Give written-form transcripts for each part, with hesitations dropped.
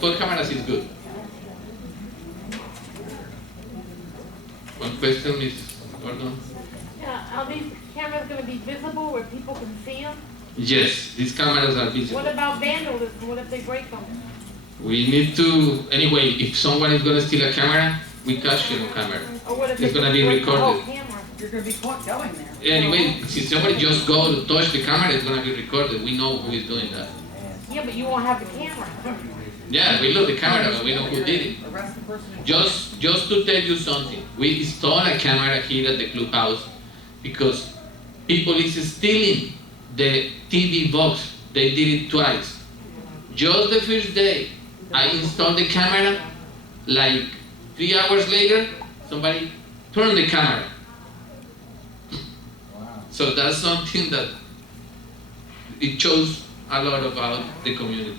12 cameras is good. One question, Ms. Gordon? Yeah, are these cameras gonna be visible where people can see them? Yes, these cameras are visible. What about vandalism? What if they break them? We need to, anyway, if someone is gonna steal a camera, we catch it on camera. Or what if It's they gonna be break the whole recorded. camera? You're gonna be going there. Anyway, if somebody just go to touch the camera, it's gonna be recorded. We know who is doing that. Yeah, but you won't have the camera. Yeah, we look the camera, but we know who did it. Arrest the person. Just to tell you something, we installed a camera here at the clubhouse because people is stealing the TV box. They did it twice. Just the first day, I installed the camera. Like 3 hours later, somebody turned the camera. So that's something that it shows a lot about the community.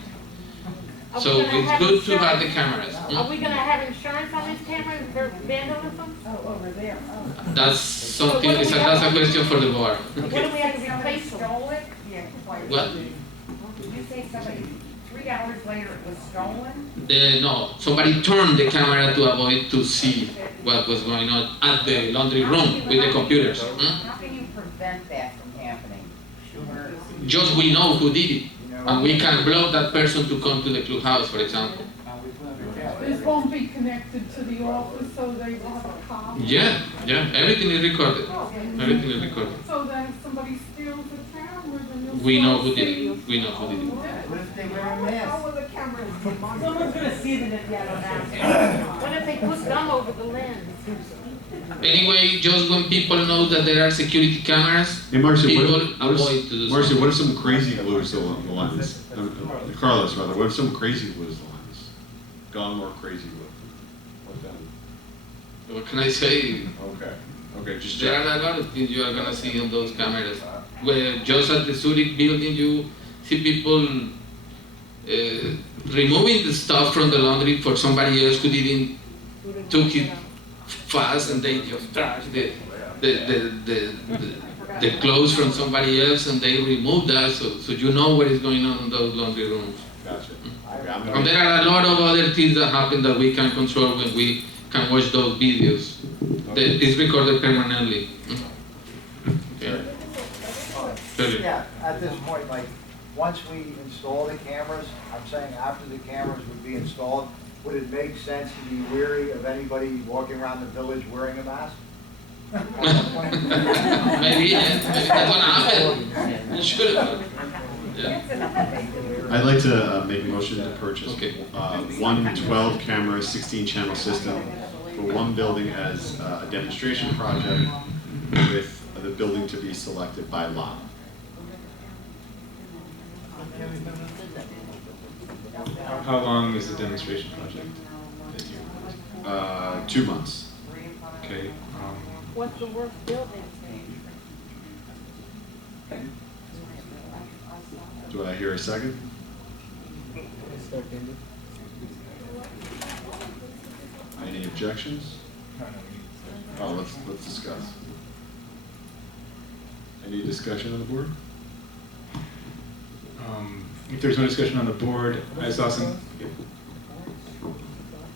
So it's good to have the cameras. Are we gonna have insurance on these cameras for vandalism? Oh, over there. Oh. That's something. That's a question for the board. What do we have to replace them? Stole it? Yeah. What? Did you say somebody, 3 hours later it was stolen? No, somebody turned the camera to avoid to see what was going on at the laundry room with the computers. How can you prevent that from happening? Just we know who did it, and we can block that person to come to the clubhouse, for example. This won't be connected to the office, so they will have a copy. Yeah, everything is recorded. Everything is recorded. So that if somebody steals the camera, then you'll We know who still did see it. We know who did it. What if they wear a mask? How will the cameras be monitored? Someone's gonna see them if you have a mask. What if they put gum over the lens? Anyway, just when people know that there are security cameras, Hey Marcy, people what avoid to do if, Marcy, something. what if some crazy glues the lens? Carlos, rather, what if some crazy glues the lens? Gum or crazy glue? What then? What can I say? Okay, just There check. are a lot of things you are gonna see on those cameras. Where just at the Zurich building, you see people removing the stuff from the laundry for somebody else who didn't took it fast, and they just trash the clothes from somebody else, and they remove that, so you know what is going on in those laundry rooms. Gotcha. Okay, I'm And gonna, there are a lot of other things that happen that we can control when we can watch those videos. It's recorded permanently. Okay. Sorry. Yeah, at this point, like, once we install the cameras, I'm saying after the cameras would be installed, would it make sense to be wary of anybody walking around the village wearing a mask? Maybe, yeah, maybe that's gonna happen. It should have. Yeah. I'd like to make a motion to purchase Okay. one 12-camera, 16-channel system for one building as a demonstration project, with the building to be selected by lot. How long is the demonstration project? that you- 2 months. Okay. What's the worst building? Do I hear a second? Any objections? Oh, let's discuss. Any discussion on the board? If there's no discussion on the board, I saw some.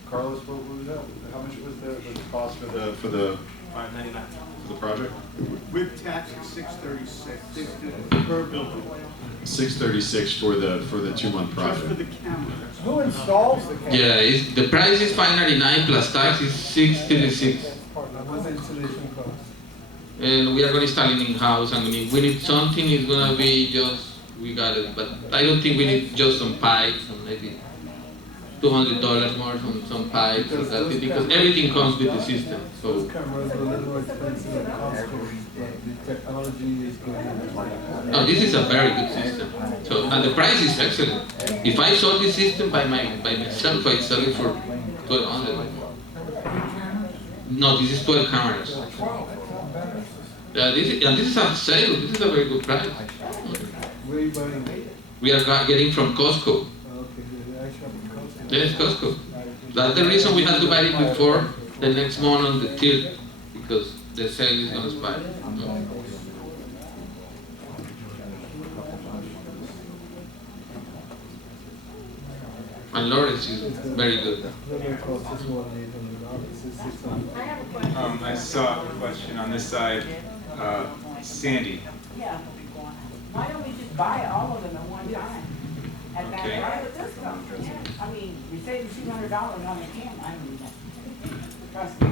Carlos, what was that? How much was the cost for the $599. for the project? With tax, $636 per building. $636 for the 2-month Just for project. the camera. Who installs the cameras? Yeah, the price is $599 plus tax is $636. What's the installation cost? And we are going to install it in-house, and if we need something, it's going to be just, we got it. But I don't think we need just some pipes, and maybe $200 more from some pipes, or that, because everything comes with the system. So Those cameras are a little more expensive than Costco, but the technology is good. no, this is a very good system. So, and the price is excellent. If I sold this system by myself, I'd sell it for $1,200. No, this is 12 cameras. Yeah, this is a sale. This is a very good price. Where are you buying it? We are getting from Costco. Okay, the actual Costco. Yes, Costco. That's the reason we had to buy it before the next month on the 3rd, because the sale is going to expire. And San Lawrence is very good. It costs us more than $800, it's $600. I have a question. I saw a question on this side, Sandy. Yeah. Why don't we just buy all of them at one time? At that Okay. private discount? I mean, you're saving $200 on the camera, I mean, trust me,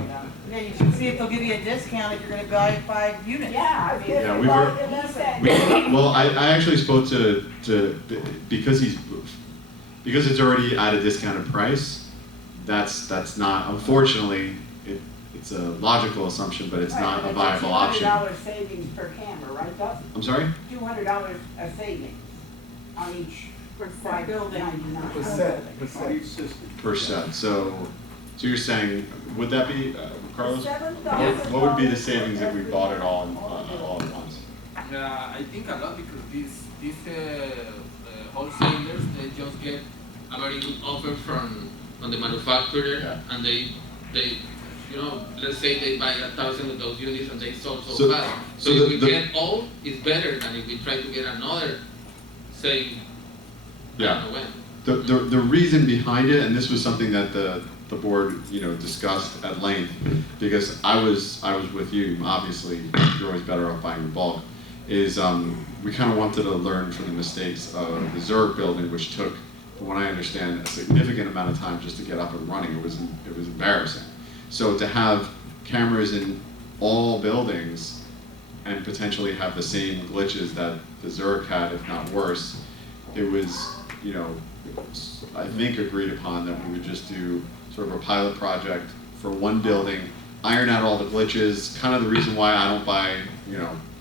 Yeah, you should see if they'll give you a discount if you're gonna buy 5 units. Yeah, I mean. Yeah, we well, were- that's that. Well, I actually spoke to, because it's already at a discounted price, that's not, unfortunately, it's a logical assumption, but it's not a viable option. $200 savings per camera, right, Doug? I'm sorry? $200 a savings on each by building. Percent. Per set, so you're saying, would that be, Carlos? What would be the savings if we bought it all at once? I think a lot because these wholesalers, they just get a very good offer from the manufacturer, Yeah. and they let's say they buy 1,000 of those units and they sold so So- fast. so So if we the- get all, it's better than if we try to get another, say, I Yeah. don't know when. The reason behind it, and this was something that the board, discussed at length, because I was with you, obviously, you're always better off buying in bulk, is we kind of wanted to learn from the mistakes of the Zurich building, which took, from what I understand, a significant amount of time just to get up and running. It was embarrassing. So to have cameras in all buildings and potentially have the same glitches that the Zurich had, if not worse, it was, I think agreed upon that we would just do sort of a pilot project for one building, iron out all the glitches, kind of the reason why I don't buy,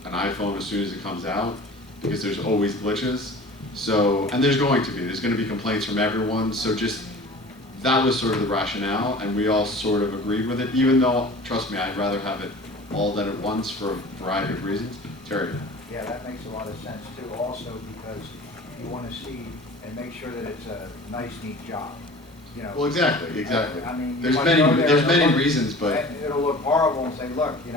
an iPhone as soon as it comes out, because there's always glitches. So, and there's going to be complaints from everyone, so just, that was sort of the rationale, and we all sort of agreed with it, even though, trust me, I'd rather have it all done at once for a variety of reasons. Terry? Yeah, that makes a lot of sense too, also because you want to see and make sure that it's a nice, neat job, Well, exactly. I mean, you There's might many, go there there's and many look- reasons, but, and it'll look horrible and say, look, you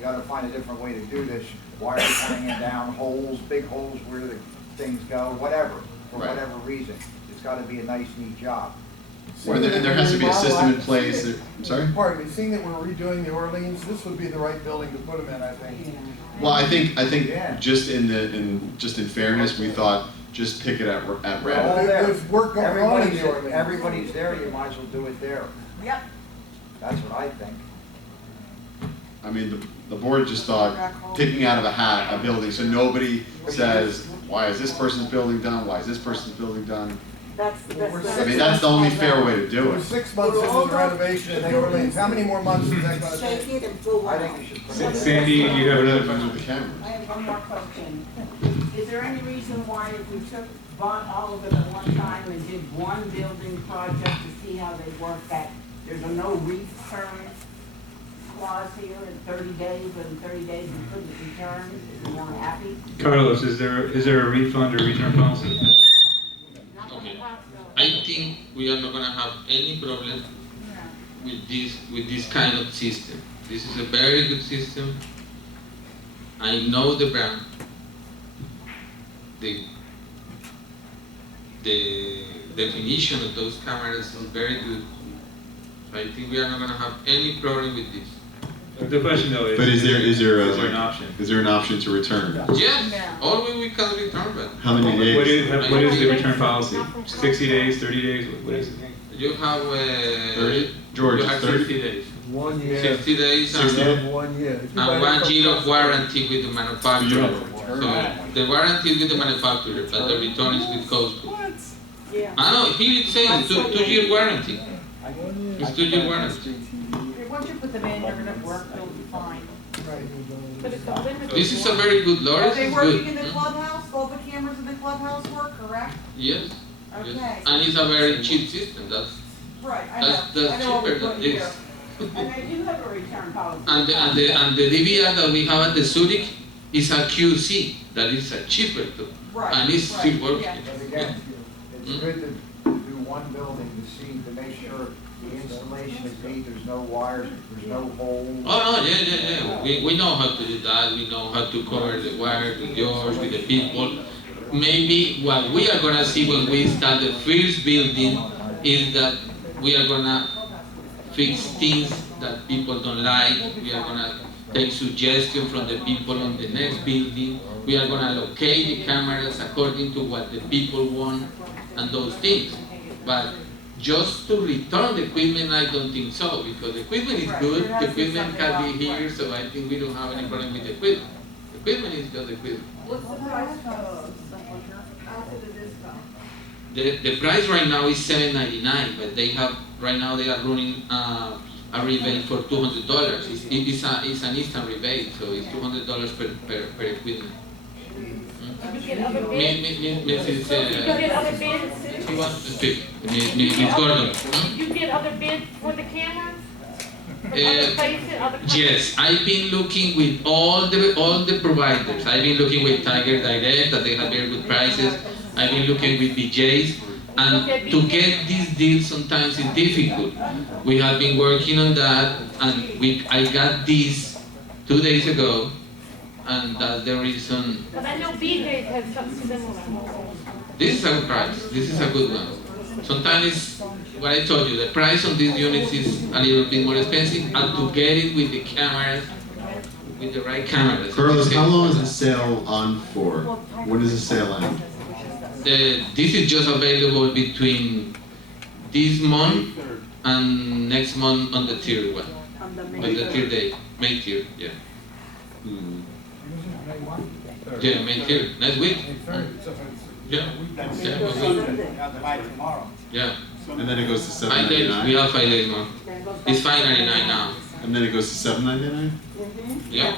gotta find a different way to do this. Wires hanging down, holes, big holes where the things go, whatever, for Right. whatever reason. It's gotta be a nice, neat job. and there has to be a system in place, I'm sorry? Pardon me, seeing that we're redoing the Orleans, this would be the right building to put them in, I think. Well, I think Yeah. just in fairness, we thought, just pick it at Well, random. There's work going on in Everybody's, the Orleans. everybody's there, you might as well do it there. Yep. That's what I think. I mean, the board just thought, picking out of a hat a building, so nobody says, why is this person's building done, why is this person's building done? I mean, that's the only fair way to do We're it. 6 months into the renovation in the Orleans, how many more months is that gonna take? I think you should put it. Sandy, you What have happens with the cameras? I have one more question. Is there any reason why if we bought all of them at one time and did one building project to see how they work, that there's a no return clause here in 30 days, but in 30 days we couldn't return if we weren't happy? Carlos, is there a refund or return policy? Okay. I think we are not gonna have any problem with this kind of system. This is a very good system. I know the brand. The definition of those cameras is very good. So I think we are not gonna have any problem with this. The question though is. But is there an option? Is there an option to return? Yes, always we can return back. How many What days? is the return policy? 60 days, 30 days, what is it? You have 30? George, you have 30? 60 days. 1 year. 60 days and 60 days. 1 year. If you buy and it 1 from year of Costco- warranty with the manufacturer. So So the warranty is with the manufacturer, but the return is with Costco. Yeah. I know, here it's saying 2 year warranty. 1 year. It's 2 year warranty. Once you put them in, they're gonna work, they'll be fine. But it's a limited. This is a very good law, Are this they is working in good. the clubhouse? All the cameras in the clubhouse work, correct? Yes, Okay. yes. And it's a very cheap system, that's Right, I know. that's I know what we cheaper put than here. this. And they do have a return policy. And the DVR that we have at the Zurich is a QC, that is a cheaper too. Right, And it's right, still working. yeah. But again, it's good to do one building to see, to make sure the installation is neat, there's no wires, there's no holes. Oh, no, yeah. We know how to do that, we know how to cover the wires with yours, with the people. Maybe what we are gonna see when we start the first building, is that we are gonna fix things that people don't like. We are gonna take suggestions from the people on the next building. We are gonna locate the cameras according to what the people want and those things. But just to return the equipment, I don't think so, because the equipment is good, the equipment can be here, so I think we don't have any problem with the equipment. The equipment is just equipment. What's the price after the discount? The price right now is $7.99, but they have, right now they are running a rebate for $200. It's an instant rebate, so it's $200 per equipment. You get other bids? Mrs. You get other bids? She wants to speak. Ms. Gordon. You get other bids for the cameras? From other places, other companies? Yes, I've been looking with all the providers. I've been looking with Tiger Direct, that they have very good prices. I've been looking with BJ's, and to get these deals sometimes is difficult. We have been working on that, and I got this 2 days ago, and that's the reason. But I know BJ's has something similar. This is a good price. This is a good one. Sometimes it's what I told you, the price on these units is a little bit more expensive, and to get it with the cameras, with the right cameras. Carlos, how long is the sale on for? When does the sale end? This is just available between this month and next month on the tier one. On the tier day, May tier, yeah. Yeah, May tier, next week. Yeah. Yeah. And then it goes to 5 days, we $7.99. have 5 days more. It's $5.99 now. And then it goes to $7.99. Yeah.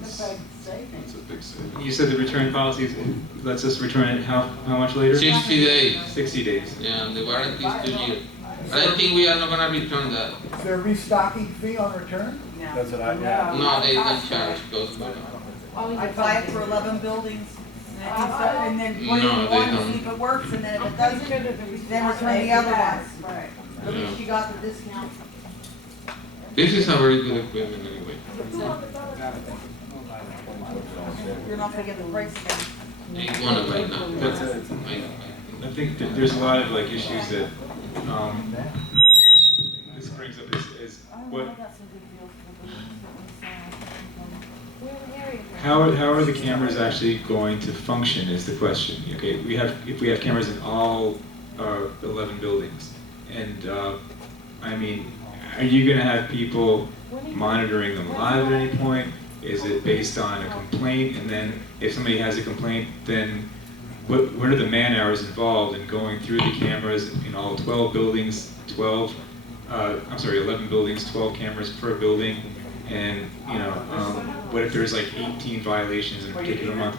That's a big saving. You said the return policy lets us return it how much later? 60 days. 60 days. Yeah, and the warranty is 2 years. But I think we are not gonna return that. Is there a restocking fee on return? That's what I, yeah. No, they charge goes for it. I buy it for 11 buildings, and then put it No, in they one, don't. see if it works, and then if it doesn't, then return the other ones. Right. At least you got the discount. This is a very good equipment anyway. You're not gonna get the price again. They wanna buy now. That's it. I think that there's a lot of like issues that this brings up is what, how are the cameras actually going to function is the question. Okay, if we have cameras in all 11 buildings, and I mean, are you going to have people monitoring them live at any point? Is it based on a complaint, and then if somebody has a complaint, then what are the man hours involved in going through the cameras in all 12 buildings, 11 buildings, 12 cameras per building, and what if there's like 18 violations in a particular month?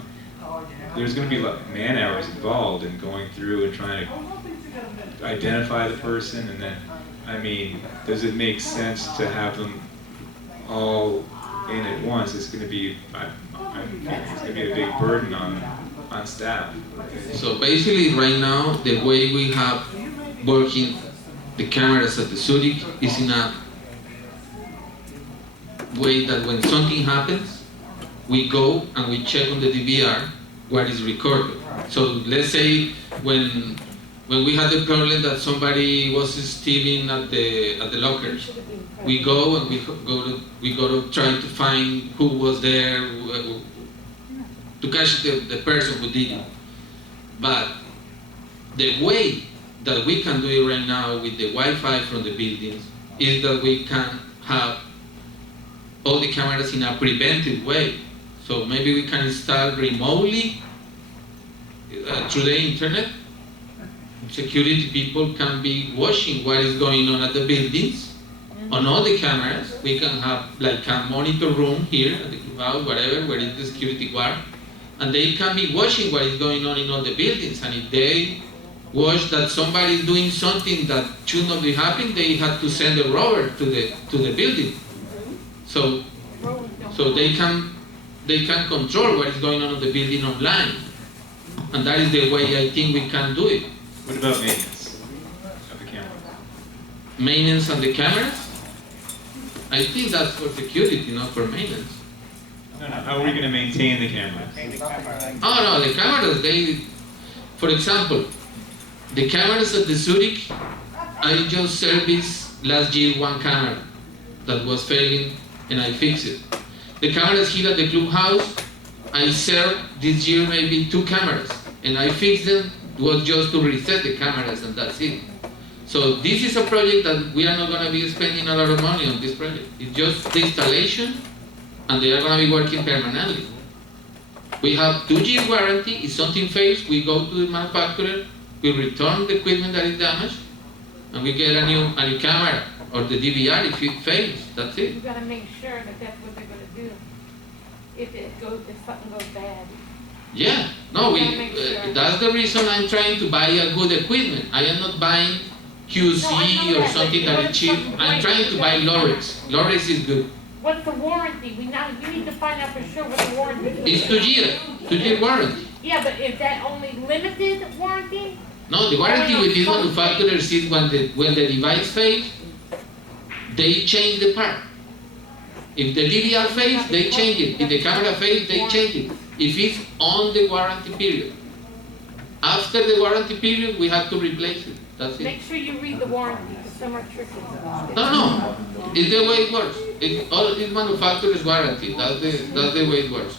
There's going to be man hours involved in going through and trying to identify the person, and then, I mean, does it make sense to have them all in at once? It's going to be, it's going to be a big burden on staff. So basically right now, the way we have working the cameras at the Zurich is in a way that when something happens, we go and we check on the DVR what is recorded. So let's say when we had the problem that somebody was stealing at the locker, we go and we go to try to find who was there to catch the person who did it. But the way that we can do it right now with the Wi-Fi from the buildings is that we can have all the cameras in a preventive way. So maybe we can install remotely through the internet. Security people can be watching what is going on at the buildings. On all the cameras, we can have like a monitor room here at the clubhouse, whatever, where is the security guard. And they can be watching what is going on in all the buildings. And if they watch that somebody is doing something that should not be happening, they have to send a robber to the building. So they can control what is going on in the building online. And that is the way I think we can do it. What about maintenance of the camera? Maintenance on the cameras? I think that's for security, not for maintenance. No, how are we going to maintain the cameras? Oh no, the cameras, for example, The cameras at the Zurich, I just serviced last year one camera that was failing and I fixed it. The cameras here at the clubhouse, I served this year maybe 2 cameras and I fixed them. It was just to reset the cameras and that's it. So this is a project that we are not going to be spending a lot of money on this project. It's just the installation and they are going to be working permanently. We have 2-year warranty. If something fails, we go to the manufacturer, we return the equipment that is damaged, and we get a new camera or the DVR if it fails. That's it. You gotta make sure that that's what they're gonna do. If something goes bad. Yeah, no, You gotta make sure. that's the reason I'm trying to buy a good equipment. I am not buying QC No, I know or that, something but that is cheap. what's the I'm point? trying to buy Lorex. Lorex is good. What's the warranty? You need to find out for sure what the warranty is. It's 2-year warranty. Yeah, but is that only limited warranty? No, the warranty with this manufacturer is when the device fails, they change the part. If the DVR fails, they change it. If the camera fails, they change it. If it's on the warranty period. After the warranty period, we have to replace it. That's it. Make sure you read the warranty, because some are tricky. No. It's the way it works. It's manufacturer's warranty. That's the way it works.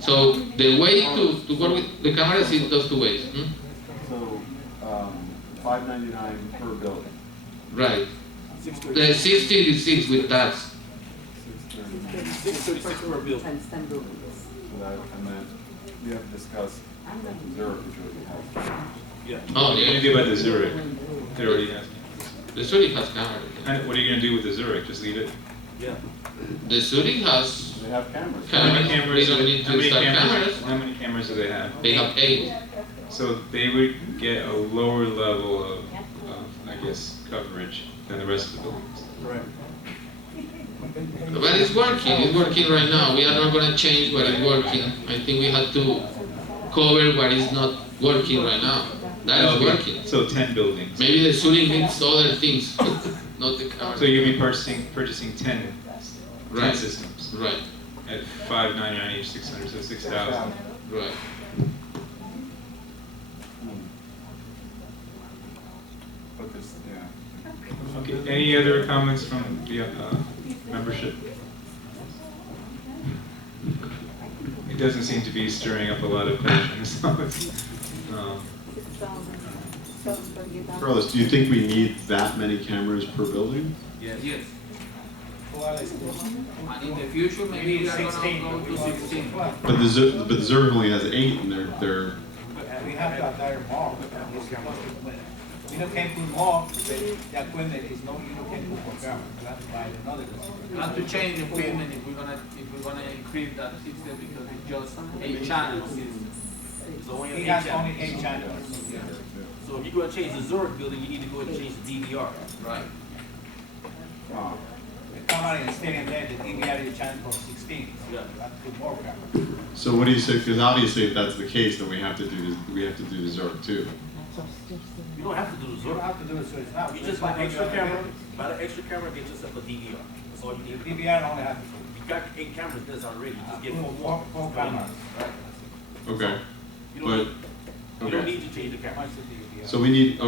So the way to work with the cameras is those 2 ways. So, $5.99 per building. Right. The 636 with tax. 636 per building. So that, and then we have to discuss Zurich, which already has. Yeah. Oh What are you yeah. gonna do about the Zurich? It already has. The Zurich has cameras. And what are you gonna do with the Zurich? Just leave it? Yeah. The Zurich has They have cameras. How many cameras. cameras? We don't need How to many install cameras? cameras. How many cameras do they have? They have 8. So they would get a lower level of I guess, coverage than the rest of the buildings. Right. But it's working. It's working right now. We are not going to change what is working. I think we have to cover what is not working right now. That is Okay. working. So 10 buildings. Maybe the Zurich needs other things, not the camera. So you'll be purchasing 10 Right. systems Right. at $5.99 each, 600, so 6,000. Right. But this, yeah. Okay. Any other comments from the membership? It doesn't seem to be stirring up a lot of questions. Carlos, do you think we need that many cameras per building? Yes. And in the future, maybe we are going to go to 16. But the Zurich only has 8, and they're. We have to entire mall. You know, can't put mall, the equipment is no, you know, can't put for camera. You have to buy another. Not to change the equipment if we're gonna increase that system because it's just 8 channels. So he has only 8 channels. So if you're gonna change the Zurich building, you need to go ahead and change the DVR. Right. Oh. Come out and stay in there, the DVR is channel for 16. So you have to put more camera. So what do you say? Because obviously, if that's the case, then we have to do the Zurich too. You don't have to do the You Zurich. don't have to do it, so it's not. You just buy extra camera, buy the extra camera, get yourself a DVR. That's all you need. DVR only has You got 8 cameras, that's already, just get 4 more. four cameras. Okay. You But don't, you don't okay. need to change the camera. So we need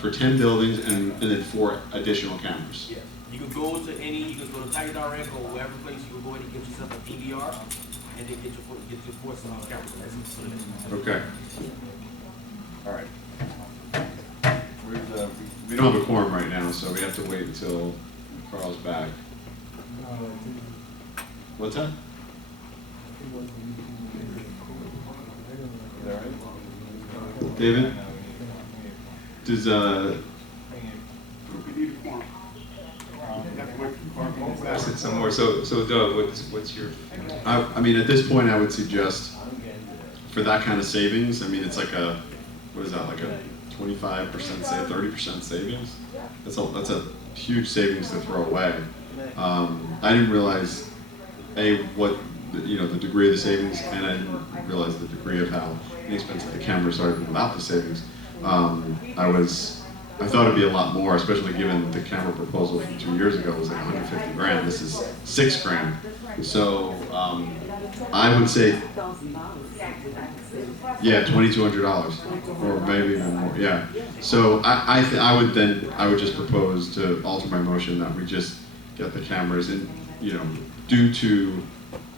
for 10 buildings and then 4 additional cameras. Yes. You could go to you could go to Tiger Direct or wherever place, you could go ahead and get yourself a DVR and then get your 4 cameras. That's it. Okay. All right. We don't have a quorum right now, so we have to wait until Carl's back. What's that? Is that right? David? Does Ask it some more. So Doug, what's your? I mean, at this point, I would suggest for that kind of savings. I mean, it's like a what is that? Like a 25% save, 30% savings. That's a huge savings to throw away. I didn't realize what the degree of the savings, and I didn't realize the degree of how inexpensive the cameras are even without the savings. I was I thought it'd be a lot more, especially given the camera proposal from 2 years ago was like 150 grand. This is 6 grand. So I would say, yeah, $2,200 or maybe even more. Yeah. So I would just propose to alter my motion that we just get the cameras and, you know, due to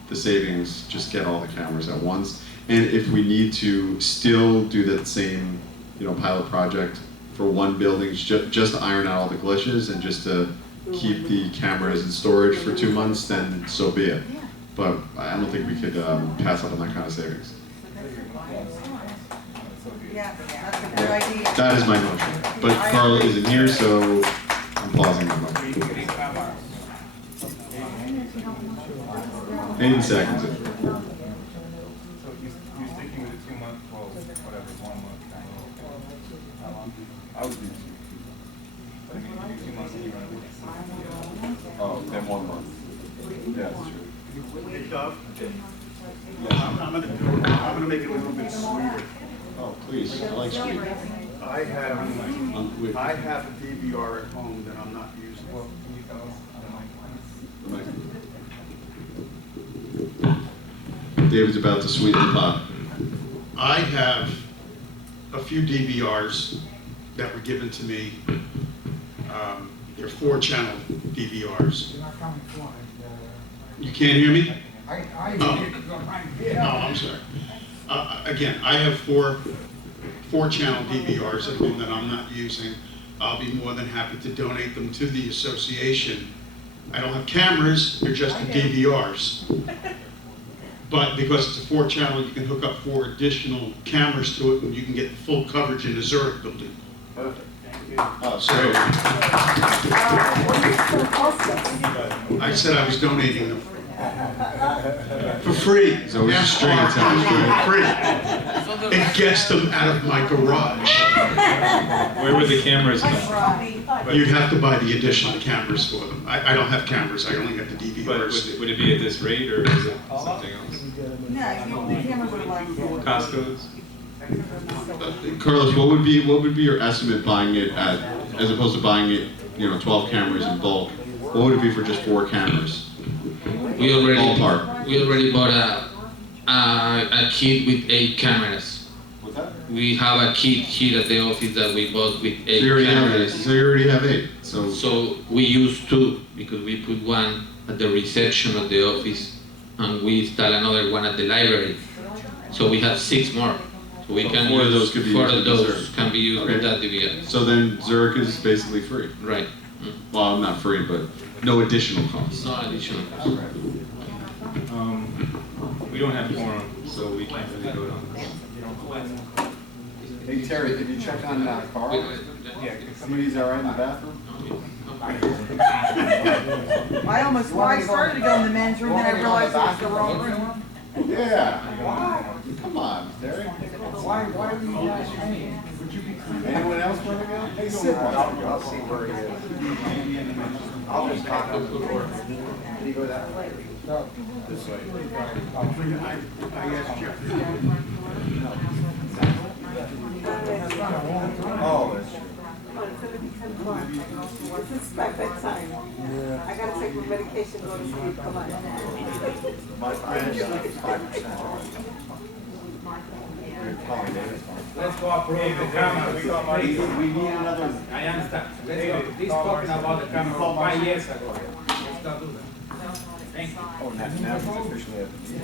the savings, just get all the cameras at once. And if we need to still do that same, you know, pilot project for one building, just to iron out all the glitches and just to keep the cameras in storage for 2 months, then so be it. But I don't think we could pass up on that kind of savings. Yeah, that's a good idea. That is my motion. But Carla isn't here, so I'm pausing my motion. 80 seconds. So you're sticking with the 2 month, well, whatever, 1 month. How long? I would do 2. But if you do 2 months, then you run it. Oh, then 1 month. Yeah, that's true. Hey, Dov, Yeah. I'm gonna make it a little bit sweeter. Oh, please. I like sweet. I have a DVR at home that I'm not using. Well, can you tell us? David's about to sweeten the pot. I have a few DVRs that were given to me. They're 4-channel DVRs. You can't hear me? Oh, I'm sorry. Again, I have four-channel DVRs at home that I'm not using. I'll be more than happy to donate them to the association. I don't have cameras, they're just the DVRs. But because it's a 4-channel, you can hook up 4 additional cameras to it and you can get full coverage in the Zurich building. Perfect. So, I said I was donating them. For free. So we're Yes, straight Mark, time. for free. It gets them out of my garage. Where would the cameras go? You'd have to buy the additional cameras for them. I don't have cameras, I only have the But DVRs. would it be at this rate or is it something else? No, the cameras are like. Costco's? Carlos, what would be your estimate buying it at, as opposed to buying it, 12 cameras in bulk? What would it be for just 4 cameras? We Ballpark. already bought a kit with 8 cameras. What's that? We have a kit here at the office that we bought with 8 So you already cameras. have 8. So we use 2 because we put one at the reception of the office and we install another one at the library. So we have 6 more. So we So can 4 of use those could be 4 used of with those Zurich. can be used with that DVR. So then Zurich is basically free. Right. Well, not free, but no additional cost. No additional cost. We don't have quorum, so we can't really vote on this. Hey Terry, did you check on Carl? Yeah, Some of these are in the bathroom? I started to go in the men's room, then I realized it was the wrong room. Yeah. Come on, Terry. Why are you guys paying? Would you be clean? Anyone else want to go? Hey, sit down. I'll see where he is. I'll just knock on the door. Did he go that way? This way. I asked Jeffrey. Oh, that's true. This is my bedtime. I gotta take my medication, go to sleep, come on. My friend is 5%. Let's go approve the camera, we got money. We need another. I understand. Let's go, this talking about the camera 5 years ago. Let's not do that. Thank you. Oh, now it's officially at the meeting.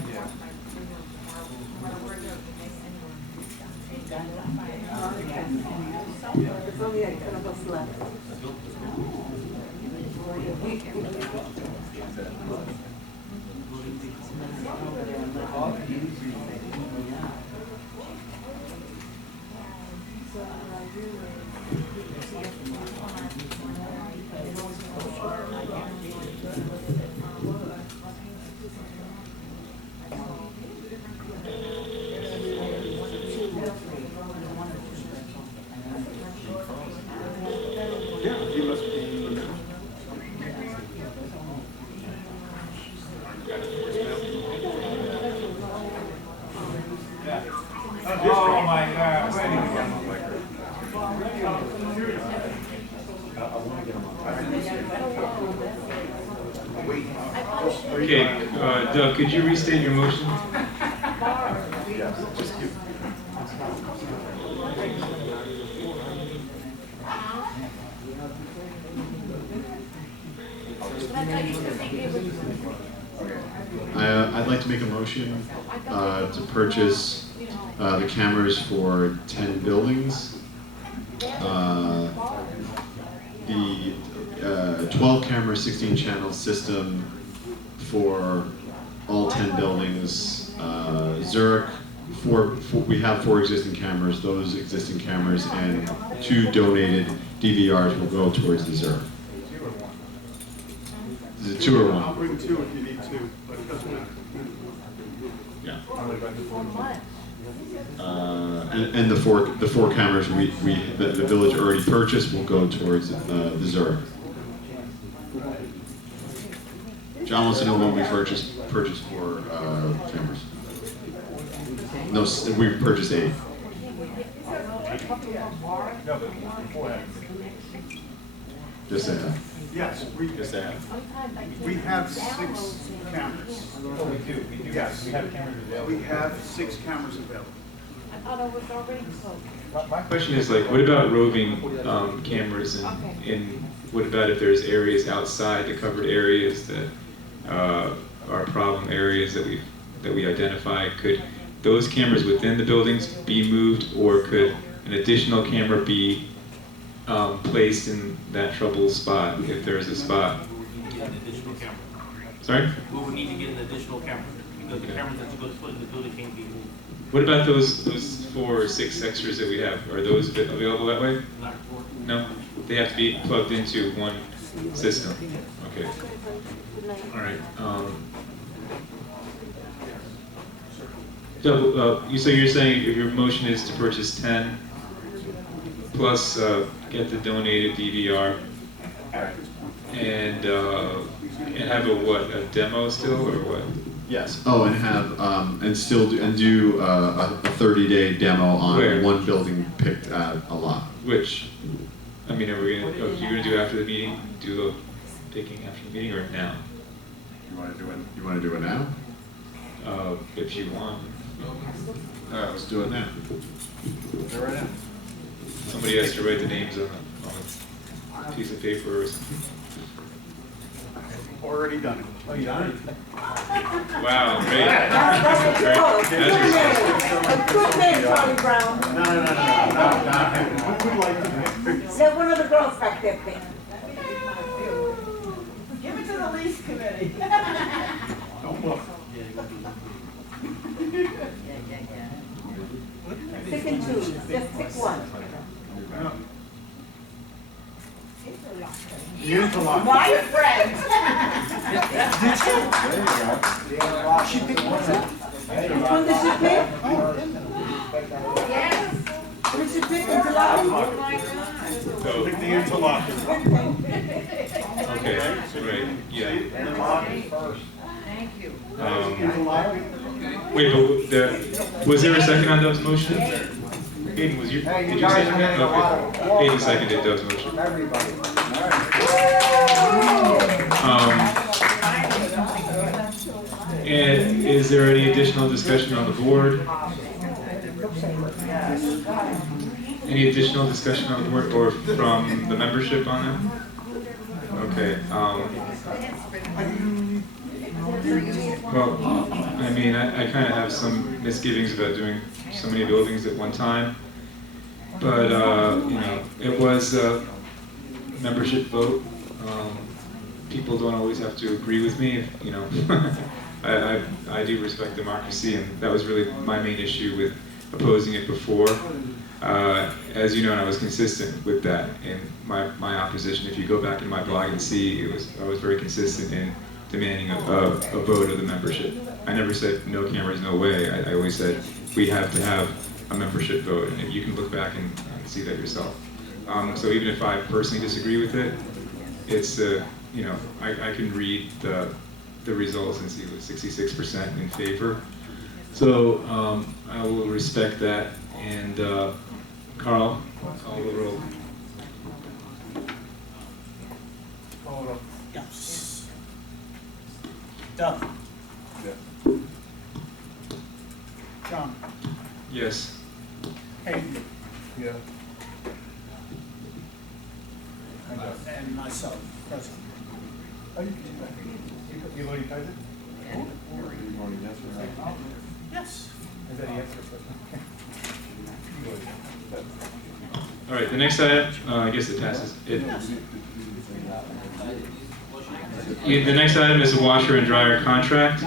There's only like 10 of us left. Yeah, he must be. Oh my God, where did you go? Okay, Doug, could you restate your motion? I'd like to make a motion to purchase the cameras for 10 buildings. The 12 camera, 16 channel system for all 10 buildings. Zurich, we have 4 existing cameras. Those existing cameras and 2 donated DVRs will go towards the Zurich. Is it 2 or 1? I'll bring 2 if you need 2, but it doesn't matter. Yeah. And the four cameras the village already purchased will go towards the Zurich. John wants to know when we purchased 4 cameras. No, we purchased 8. Just say that. Yes, Just say that. we have 6 cameras. Oh, we do. Yes. We have cameras available. We have 6 cameras available. I thought it was already sold. My question is like, what about roving cameras and what about if there's areas outside the covered areas that are problem areas that we identify? Could those cameras within the buildings be moved, or could an additional camera be placed in that trouble spot if there's a spot? We would need to get an additional camera. Sorry? We would need to get an additional camera, because the cameras that you're going to put in the building can't be moved. What about those 4 or 6 extras that we have? Are those available that way? Not for. No? They have to be plugged into one system. Okay. All right. So you're saying your motion is to purchase 10 plus get the donated DVR and have a demo still, or what? Yes. Oh, and have do a 30-day demo on Where? one building picked at a lot. Which, I mean, you're gonna do after the meeting? Do the picking after the meeting or now? You want to do it now? If you want. All right, let's do it now. They're right now. Somebody has to write the names on a piece of paper or something. Already done it. Oh, you done it? Wow, great. That's Great. a good name, Charlie Brown. Who would like to? They're one of the girls back there, Pink. Give it to the lease committee. Don't look. Pick and choose, just pick one. The interlock. My friend. She picked one up. Which one did she pick? Yes. What did she pick? Interlock? Oh my God. Pick the interlock. Okay, great. Yeah. Interlock is first. Thank you. Interlock. Wait, but was there a second on Doug's motion? Hayden, did you second that? Okay. Hayden seconded Doug's motion. Everybody. And is there any additional discussion on the board? Any additional discussion on the board or from the membership on that? Okay. Well, I mean, I kind of have some misgivings about doing so many buildings at one time, but you know, it was a membership vote. People don't always have to agree with me, you know. I do respect democracy, and that was really my main issue with opposing it before. As you know, and I was consistent with that in my opposition. If you go back in my blog and see, I was very consistent in demanding a vote of the membership. I never said no cameras, no way. I always said we have to have a membership vote, and you can look back and see that yourself. So even if I personally disagree with it, it's you know, I can read the results and see it was 66% in favor. So I will respect that. And Carl, call the roll. John? Yes. John? Yes. Hayden? Yeah. And myself, present. Oh, you already typed it? Are you voting yes or no? Yes. Is that yes or no? All right, the next item, I guess it passes. The next item is the washer and dryer contract.